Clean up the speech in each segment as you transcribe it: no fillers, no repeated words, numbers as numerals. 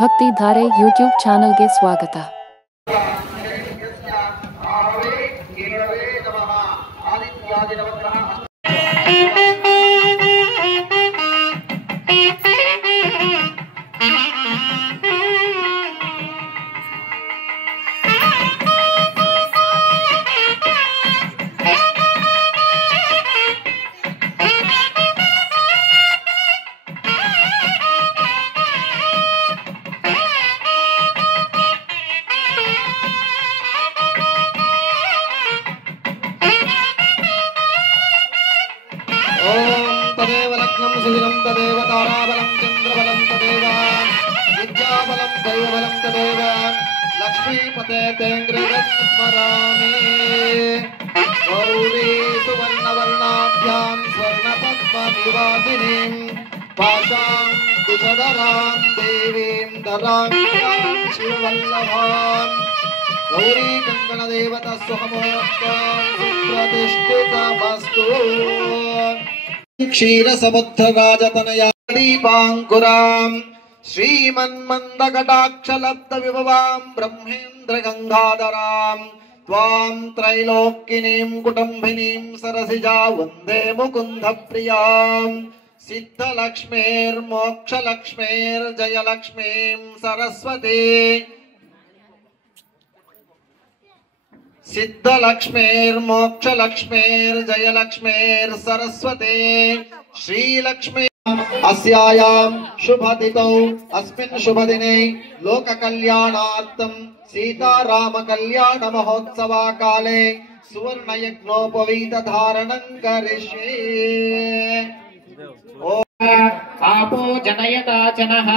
ಭಕ್ತಿ ಧಾರೆ ಯೂಟ್ಯೂಬ್ ಚಾನಲ್ಗೆ ಸ್ವಾಗತ. तदेव लग्नं सुदिनं तदेव ताराबलं चन्द्रबलं तदेव विद्याबलं दैवबलं तदेव लक्ष्मीपते तेन्द्रियं स्मरामि गौरी सुवर्णवर्णाभ्यां स्वर्णपद्मनिवासिनीं पाशां कुशधरां देवीं धराभ्यां शिववल्लभां गौरी कङ्कणदेवता स्वहमोक्तां सुप्रतिष्ठितमस्तु क्षीरसमुद्रराजतनया दीपाङ्कुरां श्रीमन्मन्दकटाक्षलब्धविभवां ब्रह्मेन्द्रगङ्गाधरां त्वां त्रैलोक्यिनीं कुटुम्बिनीं सरसिजा वन्दे मुकुन्दप्रियां सिद्धलक्ष्मीर्मोक्षलक्ष्मीर्जयलक्ष्मीं सरस्वती सिद्धलक्ष्मीर्मोक्षलक्ष्मीर्जयलक्ष्मीर् सरस्वती श्रीलक्ष्मी अस्यायां शुभतिथौ अस्मिन् शुभदिने लोककल्याणार्थं सीतारामकल्याण महोत्सवकाले सुवर्णयज्ञोपवीतधारणं करिष्ये। आपो जनयता जनः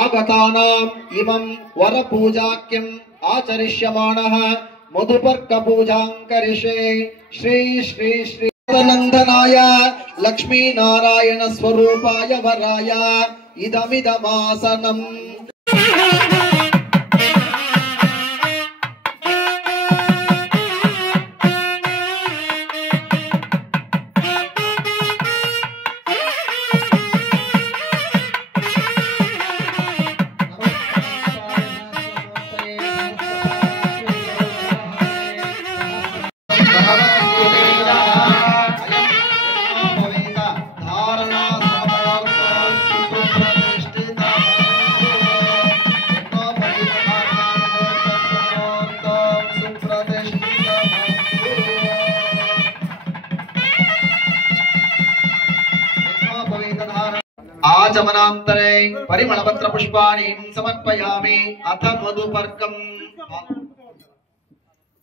आगतानाम् इमं वरपूजाख्यम् आचरिष्यमाणः मधुपर्क पूजां करिष्ये। श्री श्री श्री नंदनाय लक्ष्मी नारायण स्वरूपाय वराय इदमिदमासनम् आचमनान्तरे परिमलपत्र पुष्पाणि समर्पयामि। अथ मधुपर्कम्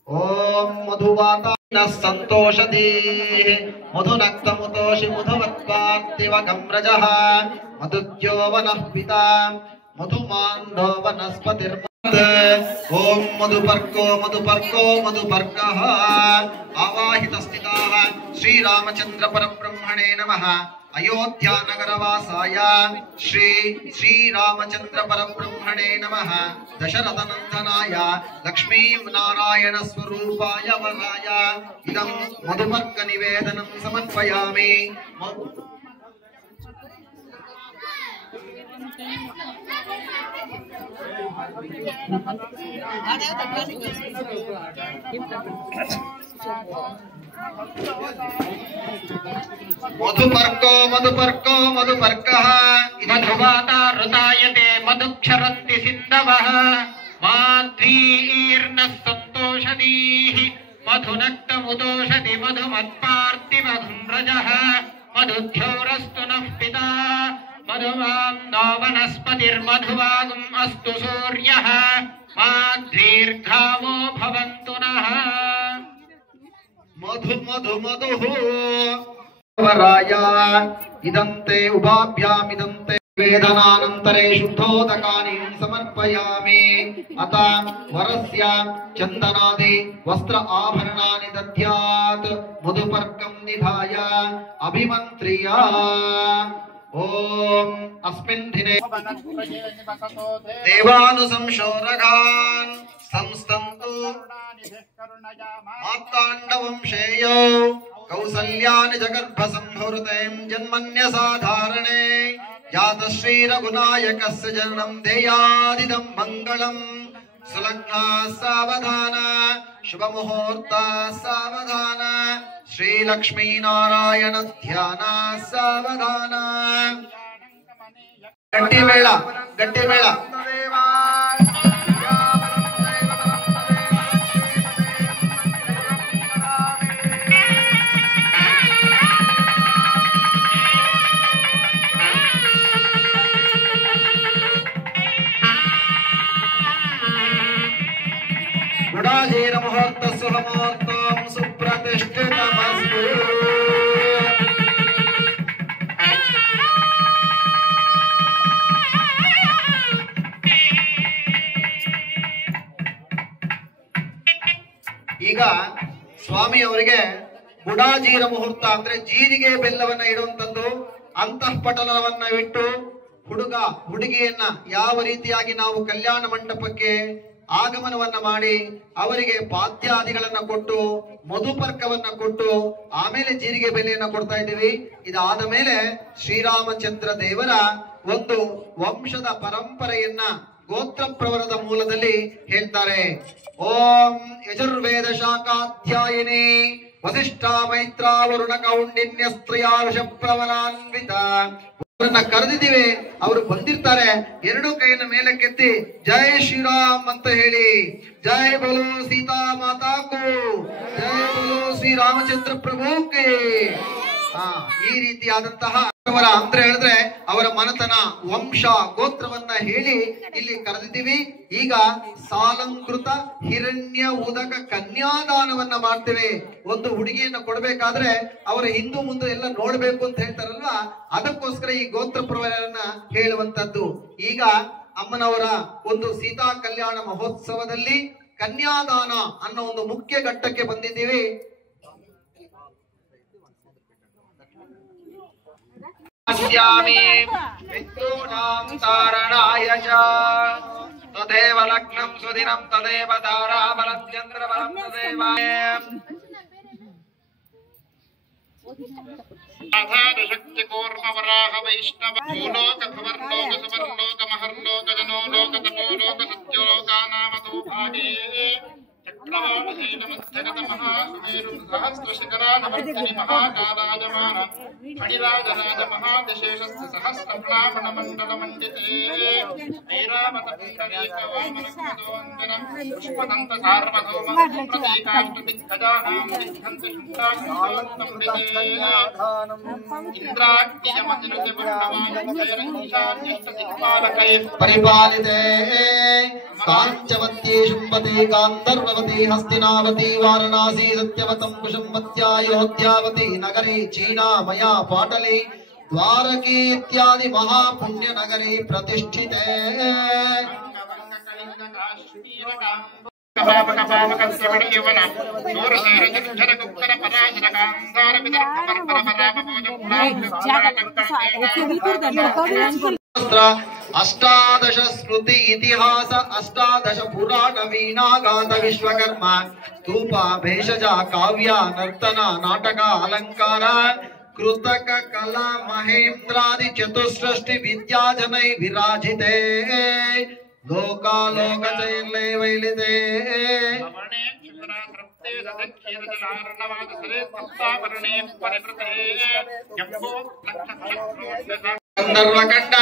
ओम मधुवातानः संतोषधीः मधुनक्तमुतोषि मधुवत्पार्थिवगम्रजः मधुद्यो वनः पिता मधुमान्दो वनस्पतिर्मधुः। ओम मधुपर्को मधुपर्को मधुपर्कः आवाहितस्थिताः श्रीरामचन्द्र परब्रह्मणे नमः। अयोध्या नगरवासाय श्री श्रीरामचन्द्र परब्रह्मणे नमः। दशरथ नंदनाय लक्ष्मी नारायण स्वरूपाय वराय इदं मधुपर्क निवेदनं समर्पयामि। मधुपर्को मधुपर्को मधुपर्कः मधुवाता ऋतायते मधुक्षरन्ति सिन्धवः माध्वीर्नः सन्तोषधीः मधुनक्तमुदोषधि मधुमत्पार्थिवगम्रजः मधुद्योरस्तु नः पिता मधुमान्दो वनस्पतिर्मधुवागुम् अस्तु सूर्यः माध्वीर्घावो भवन्तु नः। मधु मधु मधुः वराय इदन्ते उभाभ्यामिदन्ते वेदनानन्तरे शुद्धोदकानि समर्पयामि। अत वरस्य चन्दनादि वस्त्र आभरणानि दद्यात् मधुपर्कं निधाय अभिमन्त्र्य ओम अस्मिन् दिने देवानुसंशोरगान् संस्तन्तु ಯಾತ ಶ್ರೀ ರಘುನಾಯಕಸ್ಯ ಜನನಂ ದೇಯಾದಿದಂ ಮಂಗಳಂ ಸುಲಗ್ನ ಸಾವಧಾನ ಶುಭ ಮುಹೂರ್ತ ಸಾವಧಾನ ಶ್ರೀ ಲಕ್ಷ್ಮೀ ನಾರಾಯಣ ಧ್ಯಾನ ಸಾವಧಾನ. ಗಟ್ಟಿ ಮೇಳ ಗಟ್ಟಿ ಮೇಳ. ಗುಡಾಜೀರ ಮುಹೂರ್ತ ಸುಮುಹೂರ್ತಂ ಸುಪ್ರತಿಷ್ಠಿತಮಸ್ತು. ಈಗ ಸ್ವಾಮಿ ಅವರಿಗೆ ಗುಡಾಜೀರ ಮುಹೂರ್ತ ಅಂದ್ರೆ ಜೀರಿಗೆ ಬೆಲ್ಲವನ್ನ ಇಡುವಂತದ್ದು, ಅಂತಃಪಟಲವನ್ನ ಇಟ್ಟು ಹುಡುಗ ಹುಡುಗಿಯನ್ನ ಯಾವ ರೀತಿಯಾಗಿ ನಾವು ಕಲ್ಯಾಣ ಮಂಟಪಕ್ಕೆ ಆಗಮನವನ್ನ ಮಾಡಿ ಅವರಿಗೆ ಪಾದ್ಯಾದಿಗಳನ್ನ ಕೊಟ್ಟು ಮಧುಪರ್ಕವನ್ನ ಕೊಟ್ಟು ಆಮೇಲೆ ಜೀರಿಗೆ ಬೆಲೆಯನ್ನ ಕೊಡ್ತಾ ಇದ್ದೀವಿ. ಇದಾದ ಮೇಲೆ ಶ್ರೀರಾಮಚಂದ್ರ ದೇವರ ಒಂದು ವಂಶದ ಪರಂಪರೆಯನ್ನ ಗೋತ್ರ ಪ್ರವರದ ಮೂಲದಲ್ಲಿ ಹೇಳ್ತಾರೆ. ಓಂ ಯಜುರ್ವೇದ ಶಾಖಾಧ್ಯಾಯಿನಿ ವಸಿಷ್ಠ ಮೈತ್ರ ವರುಣ ಕೌಂಡಿನ್ಯ ಸ್ತ್ರೀಯಾರುಷ ಪ್ರವರಾನ್ವಿತ. ಅವರನ್ನ ಕರೆದಿದ್ದೀವಿ, ಅವರು ಬಂದಿರ್ತಾರೆ. ಎರಡು ಕೈಯನ್ನು ಮೇಲಕ್ಕೆತ್ತಿ ಜೈ ಶ್ರೀರಾಮ್ ಅಂತ ಹೇಳಿ, ಜೈ ಬೋಲೋ ಸೀತಾ ಮಾತಾಕು, ಜೈ ಬೋಲೋ ಶ್ರೀರಾಮಚಂದ್ರ ಪ್ರಭುಕ್ಕೆ. ಈ ರೀತಿಯಾದಂತಹ ಅವರ ಅಂದ್ರೆ ಹೇಳಿದ್ರೆ ಅವರ ಮನತನ ವಂಶ ಗೋತ್ರವನ್ನ ಹೇಳಿ ಇಲ್ಲಿ ಕರೆದಿದ್ದೀವಿ. ಈಗ ಸಾಲಂಕೃತ ಹಿರಣ್ಯ ಉದಕ ಕನ್ಯಾದಾನವನ್ನ ಮಾಡ್ತೇವೆ. ಒಂದು ಹುಡುಗಿಯನ್ನ ಕೊಡ್ಬೇಕಾದ್ರೆ ಅವರ ಹಿಂದೂ ಮುಂದೆ ಎಲ್ಲ ನೋಡ್ಬೇಕು ಅಂತ ಹೇಳ್ತಾರಲ್ವಾ, ಅದಕ್ಕೋಸ್ಕರ ಈ ಗೋತ್ರ ಪ್ರವರನ್ನ ಹೇಳುವಂತದ್ದು. ಈಗ ಅಮ್ಮನವರ ಒಂದು ಸೀತಾ ಕಲ್ಯಾಣ ಮಹೋತ್ಸವದಲ್ಲಿ ಕನ್ಯಾದಾನ ಅನ್ನೋ ಒಂದು ಮುಖ್ಯ ಘಟ್ಟಕ್ಕೆ ಬಂದಿದ್ದೀವಿ. अस्यामि विद्रूणां तारणाय च तदेव लग्नं सुदिनं तदेव ताराबलं चन्द्रबलं तदेव आधारशक्ति कूर्मवराह वैष्णव भूलोक भवर्लोक सुवर्लोक महर्लोक जनो लोक तपो लोक सत्योलोकानामतो भागे चक्रवाणीनमध्यगत महाकुमेरु सहस्रशिखरानवर्तिनि महाकालायमान फणिराजराज महादिशेषस्य सहस्रप्लावनमण्डलमण्डिते ऐरावतपुण्डरीकवामनकुमुदोऽञ्जनं पुष्पदन्तसार्वभौमप्रतीकाष्टदिग्गजानां दिग्धन्ति शुक्लाक्षान्तमृते इन्द्राग्नियमनिरुतिमण्डवायुधैरईशान्यष्टदिक्पालकैः परिपालिते काञ्चवती शुम्भती गान्धर्ववती हस्तिनावती वाराणसी सत्यवतं कुशुम्भत्या अयोध्यावती नगरी चीना मया पाटली द्वारकी इत्यादि महापुण्य नगरी प्रतिष्ठिते अष्टादश स्मृति इतिहास अष्टादश पुराण वीणागात विश्वकर्म स्तूप भेषज काव्य नर्तन नाटक अलंकार कृतक कला महेन्द्रादि चतुष्षष्टि विद्या जनै विराजिते लोकालोक चैले वैलिते गंधर्वकंड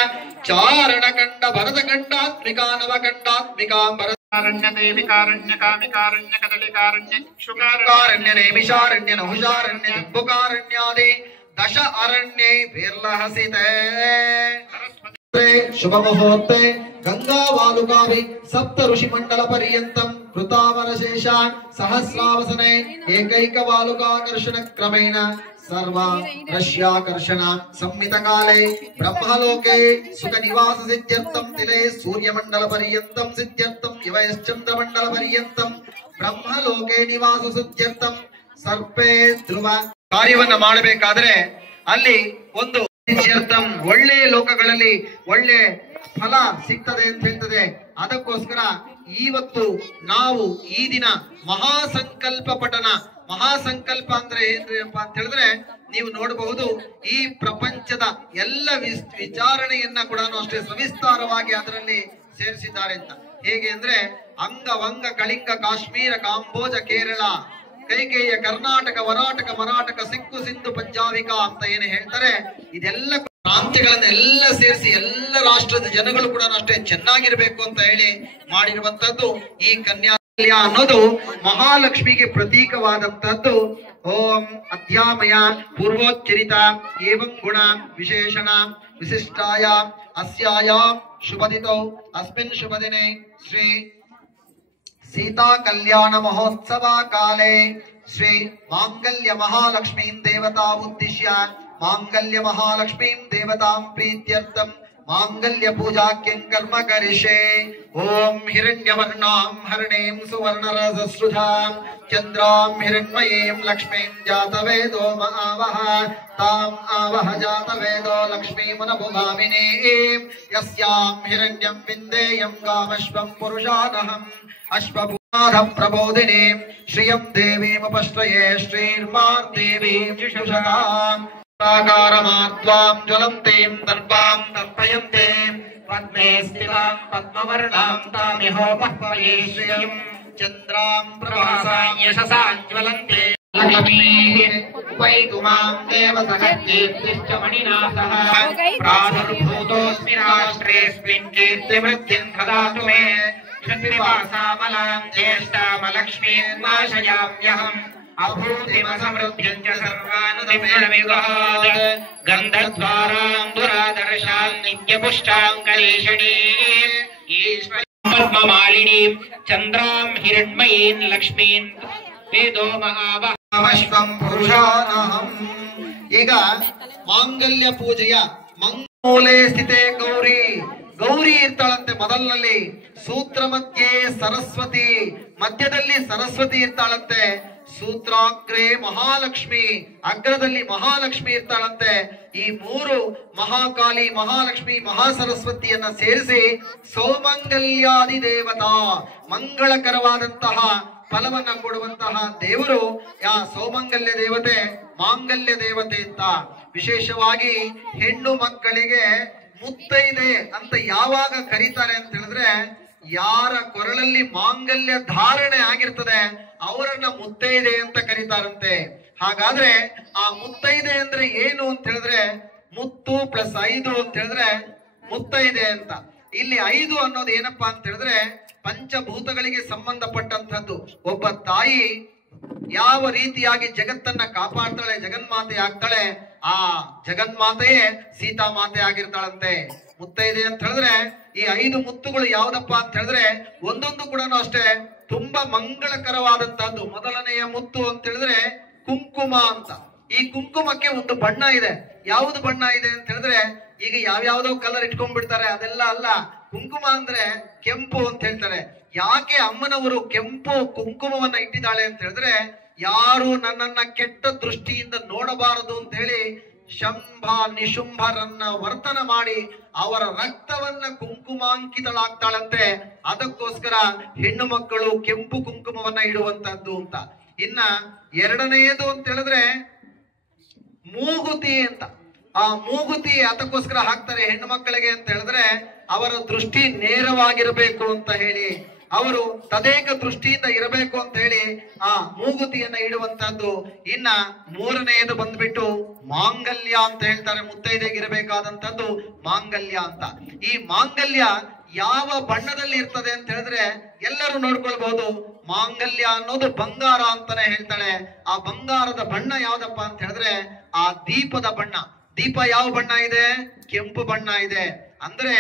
चारणकंड भरतकंडात्मिका नवकंडात्मिका भरतारण्य देविकारण्यकामिकारण्य कदलिकारण्य क्षुकारण्य नेमिषारण्य नहुषारण्य जम्बुकारण्यादि दश अरण्ये विर्लहसिते शुभ मुहूर्ते गंगा वालुकाभि सप्त ऋषि मंडल पर्यंतम कृतावरशेष सहस्रावसने एकैक वालुकाकर्षण क्रमेण सर्व रश्याकर्षण संमित काले ब्रह्मलोके सुख निवास सिद्ध्यर्थम तिले सूर्यमंडल पर्यंतम सिद्ध्यर्थम इवयश्चंद्र मंडल पर्यंतम ब्रह्मलोके निवास सिद्ध्यर्थम सर्पे ध्रुव ಕಾರ್ಯವನ್ನ ಮಾಡಬೇಕಾದ್ರೆ ಅಲ್ಲಿ ಒಂದು ಒಳ್ಳೆ ಲೋಕಗಳಲ್ಲಿ ಒಳ್ಳೆ ಫಲ ಸಿಗ್ತದೆ ಅಂತ ಹೇಳ್ತದೆ. ಅದಕ್ಕೋಸ್ಕರ ಇವತ್ತು ನಾವು ಈ ದಿನ ಮಹಾಸಂಕಲ್ಪ ಪಠನ, ಮಹಾಸಂಕಲ್ಪ ಅಂದ್ರೆ ಏನ್ರಿ ಅಂತ ಹೇಳಿದ್ರೆ ನೀವು ನೋಡಬಹುದು ಈ ಪ್ರಪಂಚದ ಎಲ್ಲ ವಿಚಾರಣೆಯನ್ನ ಕೂಡ ಅಷ್ಟೇ ಸವಿಸ್ತಾರವಾಗಿ ಅದರಲ್ಲಿ ಸೇರಿಸಿದ್ದಾರೆ ಅಂತ. ಹೇಗೆ ಅಂದ್ರೆ ಅಂಗ ವಂಗ ಕಳಿಂಗ ಕಾಶ್ಮೀರ ಕಾಂಬೋಜ ಕೇರಳ ಕೈಕೇಯ ಕರ್ನಾಟಕ ವರಾಟಕ ಮರಾಠಕ ಸಿಕ್ಕು ಸಿಂಧು ಪಂಜಾಬಿಕ ಅಂತ ಏನು ಹೇಳ್ತಾರೆ, ಇದೆಲ್ಲ ಪ್ರಾಂತ್ಯಗಳನ್ನೆಲ್ಲ ಸೇರಿಸಿ ಎಲ್ಲ ರಾಷ್ಟ್ರದ ಜನಗಳು ಕೂಡ ಅಷ್ಟೇ ಚೆನ್ನಾಗಿರ್ಬೇಕು ಅಂತ ಹೇಳಿ ಮಾಡಿರುವಂತದ್ದು ಈ ಕನ್ಯಾ ಅನ್ನೋದು ಮಹಾಲಕ್ಷ್ಮಿಗೆ ಪ್ರತೀಕವಾದಂತಹದ್ದು. ಓಂ ಅಧ್ಯಾಮಯ ಪೂರ್ವೋಚ್ಚರಿತ ಏವಂ ಗುಣ ವಿಶೇಷಣ ವಿಶಿಷ್ಟಾಯ ಅಸ್ಯಾಯ ಶುಭದಿತೌ ಅಸ್ಮಿನ್ ಶುಭದಿನೆ ಶ್ರೀ सीता कल्याण महोत्सव काले श्री मांगल्य महालक्ष्मी देवता उद्दिश्य मांगल्य महालक्ष्मी देवतां प्रीत्यर्थम मांगल्य पूजा कर्म करिष्ये। ओम हिरण्यवर्णां हरणीं सुवर्णरजस्रुधां चंद्रां हिरण्मयीं लक्ष्मीं जातवेदो महावह ताम् आवह जातवेदो लक्ष्मीमुनभुगामिनीं यस्यां हिरण्यं विन्देयं कामश्वं पुरुषानहम् अश्वभूनाथ प्रबोधिनी श्रियं देवीमुपश्रये श्रीर्मां देवीं जुषुषताम् साकारमात्वां ज्वलन्तीं दर्पां तर्पयन्ते पद्मे स्थितां पद्मवर्णां तामिहोपह्वये श्रियं चन्द्रां प्रभासां यशसां ज्वलन्ते लक्ष्मीः वैकुमां देवसहकीर्तिश्च मणिना सह प्रादुर्भूतोऽस्मि राष्ट्रेऽस्मिन् कीर्तिवृद्धिं ददातु मे क्षत्रिवासामलां ज्येष्ठामलक्ष्मीर्नाशयाम्यहम् अभूतिमसमृद्धिं च सर्वानुदिव्यविगात् गन्धद्वारां दुरादर्शां नित्यपुष्टां कलेशणीं पद्ममालिनीं चन्द्रां हिरण्मयीं लक्ष्मीं वेदो महावश्वं पुरुषानहम्। ಈಗ ಮಾಂಗಲ್ಯ ಪೂಜೆಯ ಮಂಗೂಲೆ ಸ್ಥಿತೆ ಗೌರಿ ಗೌರಿ ಇರ್ತಾಳಂತೆ ಮೊದಲಿನಲ್ಲಿ, ಸೂತ್ರ ಮಧ್ಯೆ ಸರಸ್ವತಿ ಮಧ್ಯದಲ್ಲಿ ಸರಸ್ವತಿ ಇರ್ತಾಳಂತೆ, ಸೂತ್ರಾಗ್ರೆ ಮಹಾಲಕ್ಷ್ಮಿ ಅಗ್ರದಲ್ಲಿ ಮಹಾಲಕ್ಷ್ಮಿ ಇರ್ತಾಳಂತೆ. ಈ ಮೂರು ಮಹಾಕಾಲಿ ಮಹಾಲಕ್ಷ್ಮಿ ಮಹಾಸರಸ್ವತಿಯನ್ನ ಸೇರಿಸಿ ಸೌಮಂಗಲ್ಯಾದಿ ದೇವತಾ ಮಂಗಳಕರವಾದಂತಹ ಫಲವನ್ನ ಕೊಡುವಂತಹ ದೇವರು ಯಾ ಸೌಮಂಗಲ್ಯ ದೇವತೆ ಮಾಂಗಲ್ಯ ದೇವತೆ ಅಂತ. ವಿಶೇಷವಾಗಿ ಹೆಣ್ಣು ಮಕ್ಕಳಿಗೆ ಮುತ್ತೈದೆ ಅಂತ ಯಾವಾಗ ಕರೀತಾರೆ ಅಂತ ಹೇಳಿದ್ರೆ, ಯಾರ ಕೊರಳಲ್ಲಿ ಮಾಂಗಲ್ಯ ಧಾರಣೆ ಆಗಿರ್ತದೆ ಅವರನ್ನ ಮುತ್ತೈದೆ ಅಂತ ಕರೀತಾರಂತೆ. ಹಾಗಾದ್ರೆ ಆ ಮುತ್ತೈದೆ ಅಂದ್ರೆ ಏನು ಅಂತ ಹೇಳಿದ್ರೆ, ಮುತ್ತು ಪ್ಲಸ್ 5 ಅಂತ ಹೇಳಿದ್ರೆ ಮುತ್ತೈದೆ ಅಂತ. ಇಲ್ಲಿ 5 ಅನ್ನೋದು ಏನಪ್ಪಾ ಅಂತ ಹೇಳಿದ್ರೆ ಪಂಚಭೂತಗಳಿಗೆ ಸಂಬಂಧಪಟ್ಟಂತಹದ್ದು. ಒಬ್ಬ ತಾಯಿ ಯಾವ ರೀತಿಯಾಗಿ ಜಗತ್ತನ್ನ ಕಾಪಾಡ್ತಾಳೆ, ಜಗನ್ಮಾತೆ ಆಗ್ತಾಳೆ, ಆ ಜಗನ್ಮಾತೆಯೇ ಸೀತಾಮಾತೆ ಆಗಿರ್ತಾಳಂತೆ. ಮುತ್ತೈದೆ ಅಂತ ಹೇಳಿದ್ರೆ ಈ 5 ಮುತ್ತುಗಳು ಯಾವ್ದಪ್ಪ ಅಂತ ಹೇಳಿದ್ರೆ ಒಂದೊಂದು ಕೂಡ ಅಷ್ಟೇ ತುಂಬಾ ಮಂಗಳಕರವಾದಂತಹದ್ದು. ಮೊದಲನೆಯ ಮುತ್ತು ಅಂತ ಹೇಳಿದ್ರೆ ಕುಂಕುಮ ಅಂತ. ಈ ಕುಂಕುಮಕ್ಕೆ ಒಂದು ಬಣ್ಣ ಇದೆ. ಯಾವುದು ಬಣ್ಣ ಇದೆ ಅಂತ ಹೇಳಿದ್ರೆ ಈಗ ಯಾವ್ಯಾವ್ದೋ ಕಲರ್ ಇಟ್ಕೊಂಡ್ಬಿಡ್ತಾರೆ, ಅದೆಲ್ಲ ಅಲ್ಲ. ಕುಂಕುಮ ಅಂದ್ರೆ ಕೆಂಪು ಅಂತ ಹೇಳ್ತಾರೆ. ಯಾಕೆ ಅಮ್ಮನವರು ಕೆಂಪು ಕುಂಕುಮವನ್ನ ಇಟ್ಟಿದ್ದಾಳೆ ಅಂತ ಹೇಳಿದ್ರೆ, ಯಾರು ನನ್ನನ್ನ ಕೆಟ್ಟ ದೃಷ್ಟಿಯಿಂದ ನೋಡಬಾರದು ಅಂತ ಹೇಳಿ ಶಂಭ ನಿಶುಂಭರನ್ನ ವರ್ತನ ಮಾಡಿ ಅವರ ರಕ್ತವನ್ನ ಕುಂಕುಮಾಂಕಿತಳಾಗ್ತಾಳಂತೆ. ಅದಕ್ಕೋಸ್ಕರ ಹೆಣ್ಣು ಮಕ್ಕಳು ಕೆಂಪು ಕುಂಕುಮವನ್ನ ಇಡುವಂತದ್ದು ಅಂತ. ಇನ್ನ ಎರಡನೆಯದು ಅಂತ ಹೇಳಿದ್ರೆ ಮೂಗುತಿ ಅಂತ. ಆ ಮೂಗುತಿ ಅದಕ್ಕೋಸ್ಕರ ಹಾಕ್ತಾರೆ ಹೆಣ್ಣು ಮಕ್ಕಳಿಗೆ ಅಂತ ಹೇಳಿದ್ರೆ ಅವರ ದೃಷ್ಟಿ ನೇರವಾಗಿರಬೇಕು ಅಂತ ಹೇಳಿ, ಅವರು ತದೇಕ ದೃಷ್ಟಿಯಿಂದ ಇರಬೇಕು ಅಂತ ಹೇಳಿ ಆ ಮೂಗುತಿಯನ್ನ ಇಡುವಂತಹದ್ದು. ಇನ್ನ ಮೂರನೆಯದು ಬಂದ್ಬಿಟ್ಟು ಮಾಂಗಲ್ಯ ಅಂತ ಹೇಳ್ತಾರೆ. ಮುತ್ತೈದೆಗಿರಬೇಕಾದಂತದ್ದು ಮಾಂಗಲ್ಯ ಅಂತ. ಈ ಮಾಂಗಲ್ಯ ಯಾವ ಬಣ್ಣದಲ್ಲಿ ಇರ್ತದೆ ಅಂತ ಹೇಳಿದ್ರೆ ಎಲ್ಲರೂ ನೋಡ್ಕೊಳ್ಬಹುದು. ಮಾಂಗಲ್ಯ ಅನ್ನೋದು ಬಂಗಾರ ಅಂತಾನೆ ಹೇಳ್ತಾಳೆ. ಆ ಬಂಗಾರದ ಬಣ್ಣ ಯಾವ್ದಪ್ಪ ಅಂತ ಹೇಳಿದ್ರೆ ಆ ದೀಪದ ಬಣ್ಣ. ದೀಪ ಯಾವ ಬಣ್ಣ ಇದೆ? ಕೆಂಪು ಬಣ್ಣ ಇದೆ. ಅಂದ್ರೆ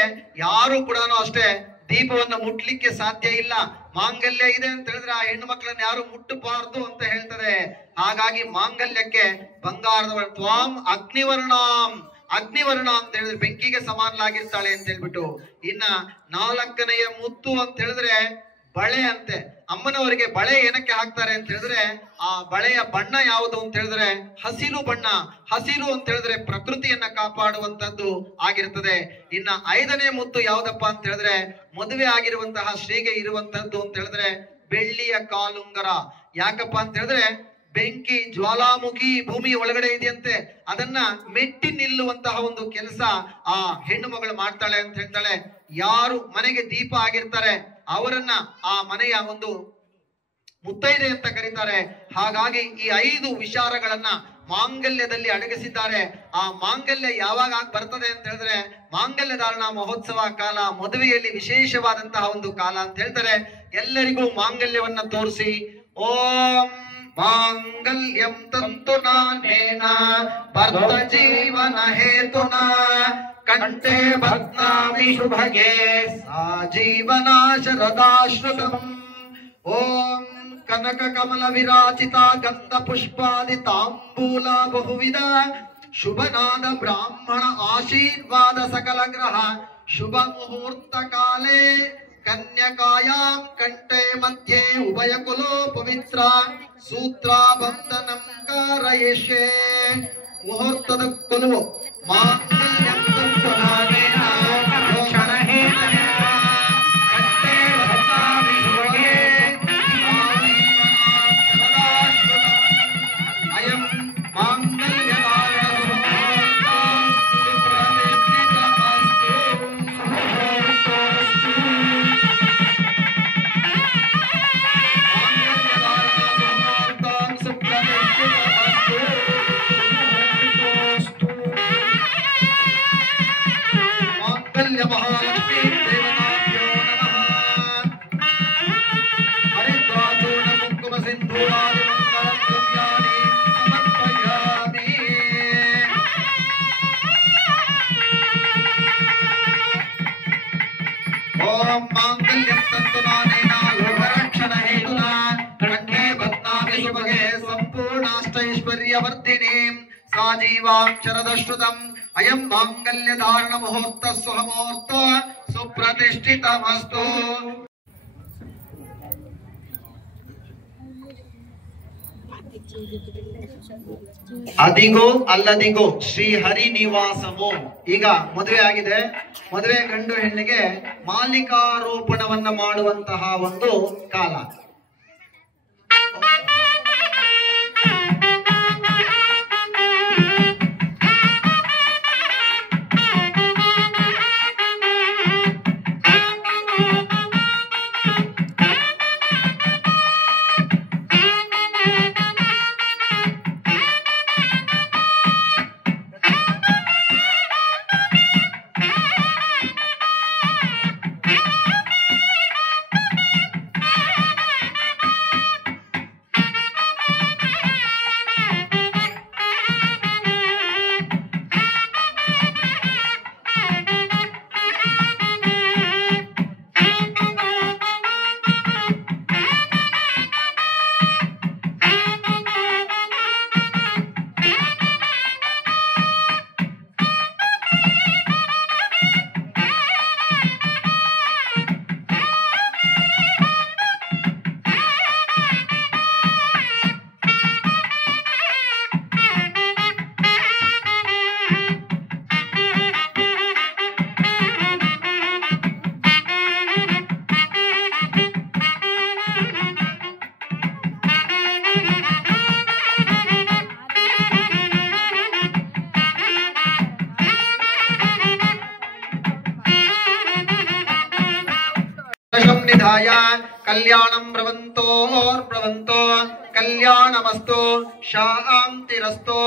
ಯಾರು ಕೂಡ ಅಷ್ಟೇ ದೀಪವನ್ನು ಮುಟ್ಲಿಕ್ಕೆ ಸಾಧ್ಯ ಇಲ್ಲ. ಮಾಂಗಲ್ಯ ಇದೆ ಅಂತ ಹೇಳಿದ್ರೆ ಆ ಹೆಣ್ಣು ಮಕ್ಕಳನ್ನ ಯಾರು ಮುಟ್ಟಬಾರದು ಅಂತ ಹೇಳ್ತಾರೆ. ಹಾಗಾಗಿ ಮಾಂಗಲ್ಯಕ್ಕೆ ಬಂಗಾರದ ತ್ವಾಂ ಅಗ್ನಿವರ್ಣಾಂ, ಅಗ್ನಿವರ್ಣ ಅಂತ ಹೇಳಿದ್ರೆ ಬೆಂಕಿಗೆ ಸಮಾನಲಾಗಿರ್ತಾಳೆ ಅಂತ ಹೇಳ್ಬಿಟ್ಟು. ಇನ್ನ ನಾಲ್ಕನೆಯ ಮುತ್ತು ಅಂತ ಹೇಳಿದ್ರೆ ಬಳೆ ಅಂತೆ. ಅಮ್ಮನವರಿಗೆ ಬಳೆ ಏನಕ್ಕೆ ಹಾಕ್ತಾರೆ ಅಂತ ಹೇಳಿದ್ರೆ ಆ ಬಳೆಯ ಬಣ್ಣ ಯಾವುದು ಅಂತ ಹೇಳಿದ್ರೆ ಹಸಿರು ಬಣ್ಣ. ಹಸಿರು ಅಂತ ಹೇಳಿದ್ರೆ ಪ್ರಕೃತಿಯನ್ನ ಕಾಪಾಡುವಂತದ್ದು ಆಗಿರ್ತದೆ. ಇನ್ನ 5ನೇ ಮುತ್ತು ಯಾವ್ದಪ್ಪ ಅಂತ ಹೇಳಿದ್ರೆ ಮದುವೆ ಆಗಿರುವಂತಹ ಶ್ರೀಗೆ ಇರುವಂತದ್ದು ಅಂತ ಹೇಳಿದ್ರೆ ಬೆಳ್ಳಿಯ ಕಾಲುಂಗರ. ಯಾಕಪ್ಪ ಅಂತ ಹೇಳಿದ್ರೆ ಬೆಂಕಿ ಜ್ವಾಲಾಮುಖಿ ಭೂಮಿ ಒಳಗಡೆ ಇದೆಯಂತೆ, ಅದನ್ನ ಮೆಟ್ಟಿ ನಿಲ್ಲುವಂತಹ ಒಂದು ಕೆಲಸ ಆ ಹೆಣ್ಣು ಮಗಳು ಮಾಡ್ತಾಳೆ ಅಂತ ಹೇಳ್ತಾಳೆ. ಯಾರು ಮನೆಗೆ ದೀಪ ಆಗಿರ್ತಾರೆ ಅವರನ್ನ ಆ ಮನೆಯ ಒಂದು ಮುತ್ತೈದೆ ಅಂತ ಕರೀತಾರೆ. ಹಾಗಾಗಿ ಈ 5 ವಿಚಾರಗಳನ್ನ ಮಾಂಗಲ್ಯದಲ್ಲಿ ಅಡಗಿಸಿದ್ದಾರೆ. ಆ ಮಾಂಗಲ್ಯ ಯಾವಾಗ ಬರ್ತದೆ ಅಂತ ಹೇಳಿದ್ರೆ ಮಾಂಗಲ್ಯ ಧಾರಣ ಮಹೋತ್ಸವ ಕಾಲ, ಮದುವೆಯಲ್ಲಿ ವಿಶೇಷವಾದಂತಹ ಒಂದು ಕಾಲ ಅಂತ ಹೇಳ್ತಾರೆ. ಎಲ್ಲರಿಗೂ ಮಾಂಗಲ್ಯವನ್ನ ತೋರಿಸಿ ಓಂ ಮಾಂಗಲ್ಯಂ ತಂತುನಾನೇನ ಭರ್ತ ಜೀವನ ಹೇತುನ ಕಂಠೆ ಬಧ್ನಾಮಿ ಶುಭಗೆ ಸಾಜೀವನ ಶರದಾಶ್ರುತಂ. ಓಂ ಕನಕ ಕಮಲ ವಿರಾಚಿತ ಗಂಧ ಪುಷ್ಪಾದಿ ತಾಂಬೂಲ ಬಹುವಿಧ ಶುಭನಾದ ಬ್ರಾಹ್ಮಣ ಆಶೀರ್ವಾದ ಸಕಲ ಗ್ರಹ ಶುಭ ಮುಹೂರ್ತ ಕಾಲೇ ಕನ್ಯಕಾಯಾಂ ಕಂಠೆ ಮಧ್ಯೆ ಉಭಯ ಕುಲೋ ಪವಿತ್ರ ಸೂತ್ರಾಬಂಧನಂ ಕಾರಯಿಷ್ಯೆ. ಮುಹೂರ್ತದ ಕೊಲುವು ಮಾಂಗಲ್ಯಂ ತಂತುನಾನೇನ ಕ್ಷಣಹೇತನ ಕಂಠೆ ಬಧ್ನಾಮಿ ಶುಭಗೆ ಅಯಂ ಮಾಂಗಲ್ಯಧಾರಣ ಮಹಾಲಕ್ಷ್ಮೀ ದೇವತಾಭ್ಯೋ ನಮಃ. ಹರಿದ್ರಾಚೂರ್ಣ ಕುಂಕುಮ ಸಿಂಧೂರಾದಿ ಮಂಗಲ ದ್ರವ್ಯಾಣಿ ಸಮರ್ಪಯಾಮಿ. ಓಂ ಮಾಂಗಲ್ಯಂ ತಂತುನಾನೇನ ಲೋಕರಕ್ಷಣ ಹೇತುನಾ ಕಂಠೆ ಬಧ್ನಾಮಿ ಶುಭಗೆ ಸಂಪೂರ್ಣಾಷ್ಟೈಶ್ವರ್ಯವರ್ಧಿನಿ ಸಾಜೀವಾಂ ಶರದಶ್ರುತಂ. ಅಯಂ ಮಾಂಗಲ್ಯ ಧಾರಣ ಮುಹೂರ್ತ ಸುಮುಹೂರ್ತ ಸುಪ್ರತಿಷ್ಠಿತಮಸ್ತು. ಅದಿಗೋ ಅಲ್ಲದಿಗೋ ಶ್ರೀ ಹರಿ ನಿವಾಸಮೋ. ಈಗ ಮದುವೆ ಆಗಿದೆ, ಮದುವೆ ಗಂಡು ಹೆಣ್ಣಿಗೆ ಮಾಲಿಕಾರೋಪಣವನ್ನ ಮಾಡುವಂತಹ ಒಂದು ಕಾಲ. निधाय कल्याणं ब्रवन्तोर्ब्रवन्तो कल्याणमस्तु शान्तिरस्तु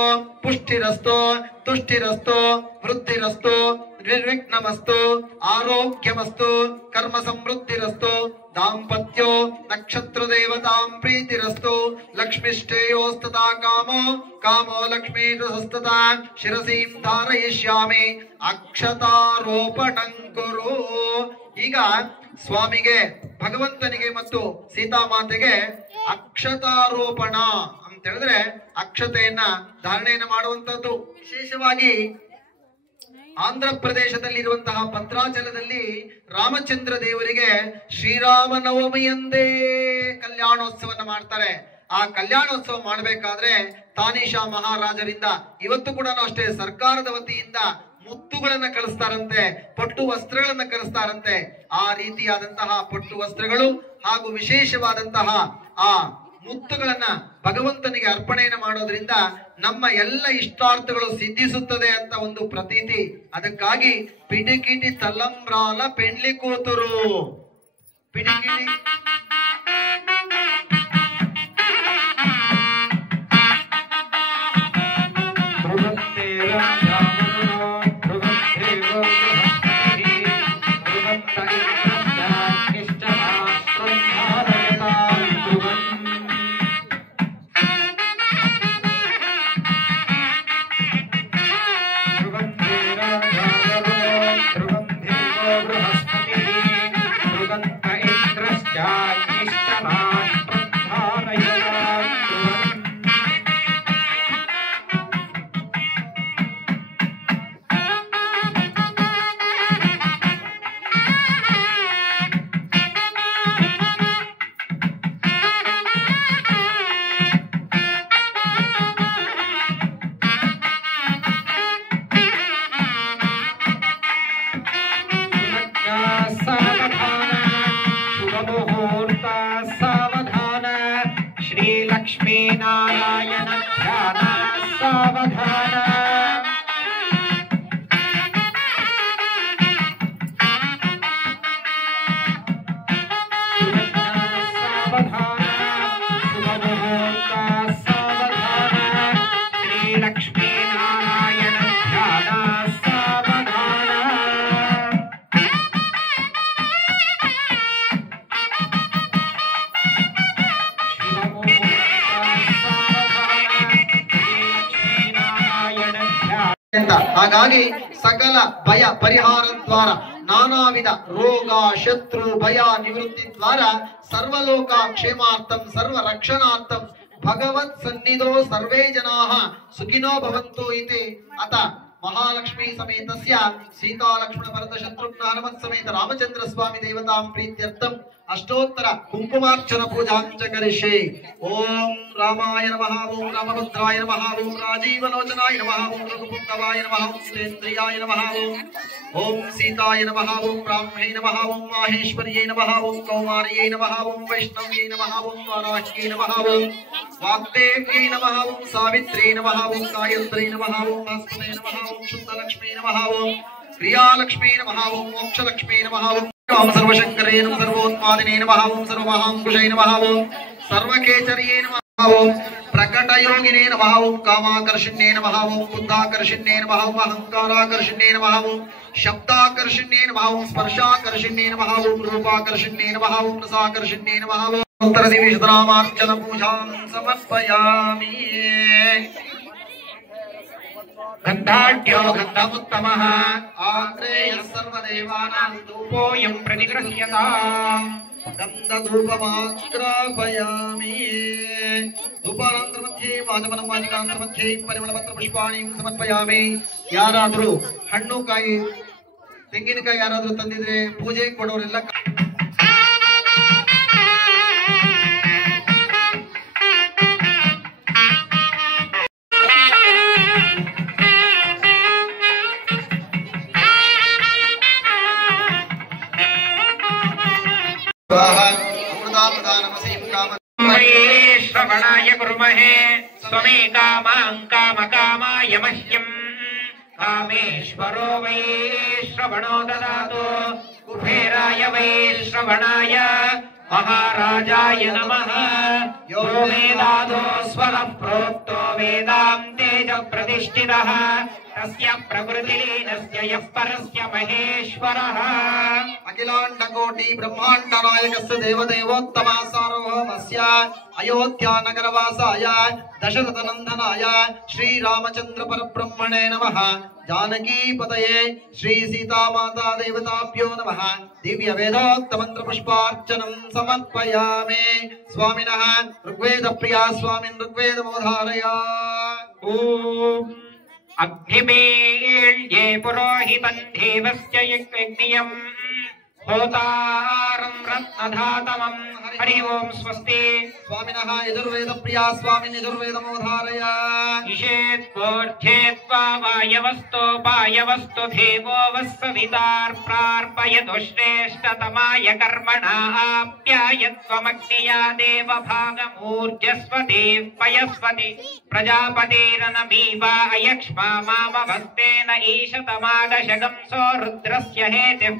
पुष्टिरस्तु तुष्टिरस्तु वृद्धिरस्तु निर्विघ्नमस्तु आरोग्यमस्तु कर्म समृद्धिरस्तु दाम्पत्यो नक्षत्र देवतां प्रीतिरस्तु लक्ष्मीष्टेयोस्तथा कामो कामो लक्ष्मीरसस्तथा शिरसीं धारयिष्यामि अक्षतारोपणं कुरु। ಈಗ ಸ್ವಾಮಿಗೆ ಭಗವಂತನಿಗೆ ಮತ್ತು ಸೀತಾಮಾತೆಗೆ ಅಕ್ಷತಾರೋಪಣ ಅಂತ ಹೇಳಿದ್ರೆ ಅಕ್ಷತೆಯನ್ನ ಧಾರಣೆಯನ್ನ ಮಾಡುವಂತದ್ದು. ವಿಶೇಷವಾಗಿ ಆಂಧ್ರ ಪ್ರದೇಶದಲ್ಲಿರುವಂತಹ ಭದ್ರಾಚಲದಲ್ಲಿ ರಾಮಚಂದ್ರ ದೇವರಿಗೆ ಶ್ರೀರಾಮನವಮಿಯಂದೇ ಕಲ್ಯಾಣೋತ್ಸವನ ಮಾಡ್ತಾರೆ. ಆ ಕಲ್ಯಾಣೋತ್ಸವ ಮಾಡಬೇಕಾದ್ರೆ ತಾನೀಶಾ ಮಹಾರಾಜರಿಂದ ಇವತ್ತು ಕೂಡ ಅಷ್ಟೇ ಸರ್ಕಾರದ ವತಿಯಿಂದ ಮುತ್ತುಗಳನ್ನ ಕಳಿಸ್ತಾರಂತೆ, ಪಟ್ಟು ವಸ್ತ್ರಗಳನ್ನ ಕಳಿಸ್ತಾರಂತೆ. ಆ ರೀತಿಯಾದಂತಹ ಪಟ್ಟು ವಸ್ತ್ರಗಳು ಹಾಗೂ ವಿಶೇಷವಾದಂತಹ ಆ ಮುತ್ತುಗಳನ್ನ ಭಗವಂತನಿಗೆ ಅರ್ಪಣೆಯನ್ನು ಮಾಡೋದ್ರಿಂದ ನಮ್ಮ ಎಲ್ಲ ಇಷ್ಟಾರ್ಥಗಳು ಸಿದ್ಧಿಸುತ್ತದೆ ಅಂತ ಒಂದು ಪ್ರತೀತಿ. ಅದಕ್ಕಾಗಿ ಪಿಡಿಕಿಟಿ ತಲಂಬ್ರಾಲ ಪೆಂಡ್ಲಿ ಕೂತರು. ಪಿಡಿಕಿಟಿ नारायण ध्यान सावधान श्री लक्ष्मी नारायण ध्यान सावधान ಹಾಗಾಗಿ ಸಕಲ ಭಯ ಪರಿಹಾರ ದ್ವಾರ ನಾನಾ ವಿಧ ರೋಗ ಶತ್ರು ಭಯ ನಿವೃತ್ತಿ ದ್ವಾರ ಸರ್ವಲೋಕ ಕ್ಷೇಮಾರ್ಥಂ ಸರ್ವ ರಕ್ಷಣಾರ್ಥಂ ಭಗವತ್ ಸನ್ನಿಧೋ ಸರ್ವೇ ಜನಾಃ ಸುಖಿನೋ ಭವಂತು ಇತಿ ಅತ ಮಹಾಲಕ್ಷ್ಮೀ ಸಮೇತಸ್ಯ ಸೀತಾ ಲಕ್ಷ್ಮಣ ಭರತ ಶತ್ರುಘ್ನ ಹನುಮತ್ ಸಮೇತ ರಾಮಚಂದ್ರ ಸ್ವಾಮಿ ದೇವತಾಂ ಪ್ರೀತ್ಯರ್ಥಂ ಅಷ್ಟೋತ್ತರ ಕುಂಕುಮಾರ್ಚನ ಪೂಜಾಂಚ ಕರಿಷ್ಯೆ. ಓಂ ರಾಮಾಯ ನಮಃ, ಓಂ ರಾಮಭದ್ರಾಯ ನಮಃ, ಓಂ ರಾಜೀವಲೋಚನಾಯ ನಮಃ, ಓಂ ರಘುಪುಂಗವಾಯ ನಮಃ, ಓಂ ಸುರೇಂದ್ರಿಯಾಯ ನಮಃ, ಓಂ ಸೀತಾಯ ನಮಃ, ಓಂ ಬ್ರಾಹ್ಮಣೇ ನಮಃ, ಓಂ ಮಾಹೇಶ್ವರ್ಯೈ ನಮಃ, ಓಂ ಕೌಮಾರ್ಯೈ ನಮಃ, ಓಂ ವೈಷ್ಣವ್ಯೈ ನಮಃ, ಓಂ ವಾರಾಹ್ಯೈ ನಮಃ, ಓಂ ವಾಗ್ದೇವ್ಯೈ ನಮಃ, ಓಂ ಸಾವಿತ್ರ್ಯೈ ನಮಃ, ಓಂ ಗಾಯತ್ರ್ಯೈ ನಮಃ, ಓಂ ಭಾಸ್ಕರೈ ನಮಃ, ಓಂ ಶುದ್ಧಲಕ್ಷ್ಮೀ ನಮಃ, ಓಂ ಪ್ರಿಯಾಲಕ್ಷ್ಮೀ ನಮಃ, ಓಂ ಮೋಕ್ಷಲಕ್ಷ್ಮೀ ನಮಃ, ಓಂ ಸರ್ವಶಂಕರೇ ನಮಃ, ಸರ್ವೋತ್ಪಾದಿನೇ ನಮಃ, ಓಂ ಸರ್ವಮಹಾಂಕುಶೈ ನಮಃ, ಓಂ ಸರ್ವಕೇಚರ್ಯೈ ನಮಃ, ಓಂ ಪ್ರಕಟಯೋಗಿನೇ ನಮಃ, ಓಂ ಕಾಮಾಕರ್ಷಣ್ಯೇ ನಮಃ, ಓಂ ಬುದ್ಧಾಕರ್ಷಣ್ಯೇ ನಮಃ, ಓಂ ಅಹಂಕಾರಾಕರ್ಷಣ್ಯೇ ನಮಃ, ಓಂ ಶಬ್ದಾಕರ್ಷಣ್ಯೇ ನಮಃ, ಓಂ ಸ್ಪರ್ಶಾಕರ್ಷಣ್ಯೇ ನಮಃ, ಓಂ ರೂಪಾಕರ್ಷಣ್ಯೇ ನಮಃ, ಓಂ ರಸಾಕರ್ಷಣ್ಯೇ ನಮಃ, ಓಂ ಉತ್ತರದಿವಿಶತನಾಮಾರ್ಚನ ಪೂಜಾಂ ಸಮರ್ಪಯಾಮಿ. ಗಂಧಾಢ್ಯೋ ಗಂಧಮುತ್ತಮಃ ಆತ್ರೇಯಃ ಸರ್ವದೇವಾನಾಂ ಧೂಪೋಯಂ ಪ್ರತಿಗೃಹ್ಯತಾಂ ಗಂಧಧೂಪಮಾಗ್ರಾಪಯಾಮಿ. ಧೂಪಾನಂತರ ಮಧ್ಯೆ ವಾಜಪನಂ ವಾಜಿಕಾಂತರ ಮಧ್ಯೆ ಪರಿಮಳಪತ್ರ ಪುಷ್ಪಾಣಿ ಸಮರ್ಪಯಾಮಿ. ಯಾರಾದರೂ ಹಣ್ಣು ಕಾಯಿ ತೆಂಗಿನಕಾಯಿ ಯಾರಾದರೂ ತಂದಿದ್ರೆ ಪೂಜೆ ಕೊಡೋರೆಲ್ಲ श्रवणाय कुर्महे स्वमे कामां कामकामाय मह्यम् कामेश्वरो वै श्रवणो ददातु कुबेराय वै श्रवणाय महाराजाय नमः यो वेदादो स्वरः प्रोक्तो वेदान्ते च प्रतिष्ठितः तस्य प्रकृतिलीनस्य यः परस्य महेश्वरः अखिलाण्डकोटि ब्रह्माण्ड नायकस्य देवदेवोत्तम सार्वभौमस्य अयोध्या नगरवासाय दशरथ नंदनाय श्री रामचंद्र परब्रह्मणे नमः. जानकी पतये श्री सीता माता देवताभ्यो नमः. दिव्य वेदोक्त मंत्र पुष्पार्चनं समर्पयामि. स्वामिनः ऋग्वेद प्रिया स्वामिन् ऋग्वेद मोधारय. ओम अग्निमेल्ये पुरोहितं देवस्य यज्ञयम् होतारं रत्नधातमं हरि ओम स्वस्ति स्वामिनः यजुर्वेद प्रिया स्वामिन् यजुर्वेदमोधारय इषेत्वोर्ध्येत्वा वायवस्तोपायवस्तु देवो वस्सवितार्प्रार्पयतु श्रेष्ठतमाय कर्मणा आप्यायत्वमग्निया देवभागमूर्जस्वतीः पयस्वति प्रजापतिरनमीवा अयक्ष्मा मामवस्तेन ईशतमादशगं सो रुद्रस्य हेतिः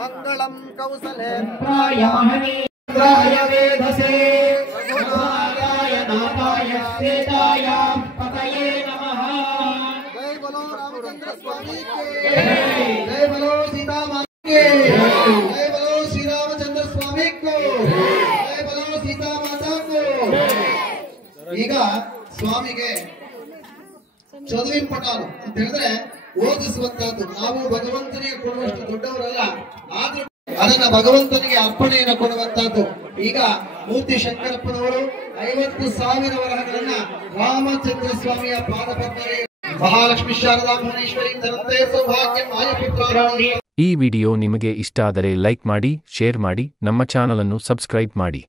मंगलम कौसलेन्द्राय महनीन्द्राय वेधसे रघुनाथाय नाथाय सीताय पतये नमः। जय बोलो रामचंद्र स्वामी के जय बोलो सीता माता के जय बोलो श्री रामचंद्र स्वामी को जय बोलो सीता माता को। ಈಗ ಸ್ವಾಮಿಗೆ ಚದುವಿನ ಪಟಾಲು ಅಂತ ಹೇಳಿದ್ರೆ ಓದಿಸುವಂತಹದ್ದು. ನಾವು ಭಗವಂತನಿಗೆ ಕೊಡುವಷ್ಟು ದೊಡ್ಡವರಲ್ಲ, ಆದ್ರೂ ಅದನ್ನ ಭಗವಂತನಿಗೆ ಅರ್ಪಣೆಯನ್ನು ಕೊಡುವಂತಹದ್ದು. ಈಗ ಮೂರ್ತಿ ಶಂಕರಪ್ಪನವರು 50,000 ವರಹಗಳನ್ನ ರಾಮಚಂದ್ರ ಸ್ವಾಮಿಯ ಪಾದಪದ್ಮರೇ ಮಹಾಲಕ್ಷ್ಮಿ ಶಾರದಾ ಭುವನೇಶ್ವರಿ ಧನಂತೆ ಸೌಭಾಗ್ಯ ಮಾಯಪುತ್ರ. ಈ ವಿಡಿಯೋ ನಿಮಗೆ ಇಷ್ಟ ಆದರೆ ಲೈಕ್ ಮಾಡಿ, ಶೇರ್ ಮಾಡಿ, ನಮ್ಮ ಚಾನಲ್ ಅನ್ನು ಸಬ್ಸ್ಕ್ರೈಬ್ ಮಾಡಿ.